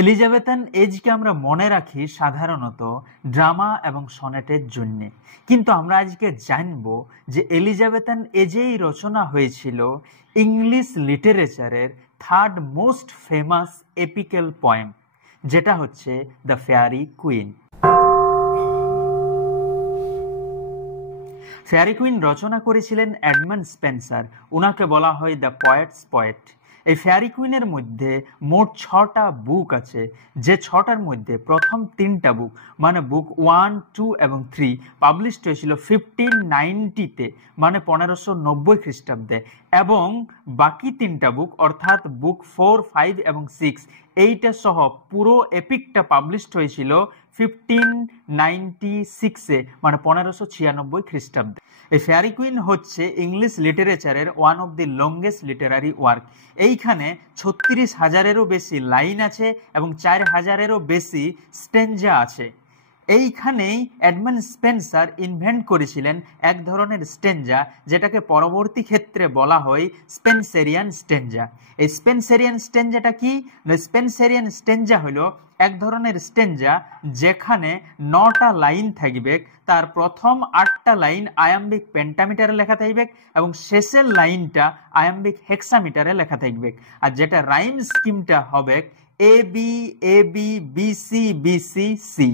Elizabethan এজকে আমরা মনে রাখি সাধারণত ড্রামা এবং সনেটের জন্য, কিন্তু আমরা আজকে জানব যে এলিজাবেথান এজেই রচনা হয়েছিল ইংলিশ লিটারেচারের third most famous epical poem, যেটা হচ্ছে the fairy queen. Fairy queen রচনা করেছিলেন এডমান্ড স্পেন্সার, উনাকে বলা হয় দ্য পয়েটস পয়েট। এই ফেয়ারি কুইনের মধ্যে মোট 6টা বুক আছে, যে 6টার মধ্যে প্রথম 3টা বুক মানে বুক 1, 2 এবং 3 পাবলিশড হয়েছিল 1590-তে, মানে 1590 খ্রিস্টাব্দে, এবং বাকি 3টা বুক অর্থাৎ বুক 4, 5 এবং 6 এইটা সহ পুরো এপিকটা পাবলিশড হয়েছিল 1596-এ, মানে 1596 খ্রিস্টাব্দে। এই ফেয়ারি কুইন হচ্ছে ইংলিশ লিটারেচারের one of the longest literary work. এইখানে 36,000-এরও বেশি লাইন আছে এবং 4,000-এরও বেশি স্টেঞ্জা আছে। এইখানেই এডমান্ড স্পেন্সার ইনভেন্ট করেছিলেন এক ধরনের স্টেঞ্জা, যেটাকে পরবর্তী ক্ষেত্রে বলা হয় স্পেন্সেরিয়ান স্টেঞ্জা। এই স্পেন্সেরিয়ান স্টেঞ্জাটা কি? স্পেন্সেরিয়ান স্টেঞ্জা হলো এক ধরনের স্টেঞ্জা যেখানে 9টা লাইন থাকবে, তার প্রথম 8টা লাইন আয়াম্বিক পেন্টামিটারে লেখা থাকবে এবং শেষের লাইনটা আয়াম্বিক হেক্সামিটারে লেখা থাকবে। আর যেটা রাইম স্কিমটা হবে A B A B B C B C C.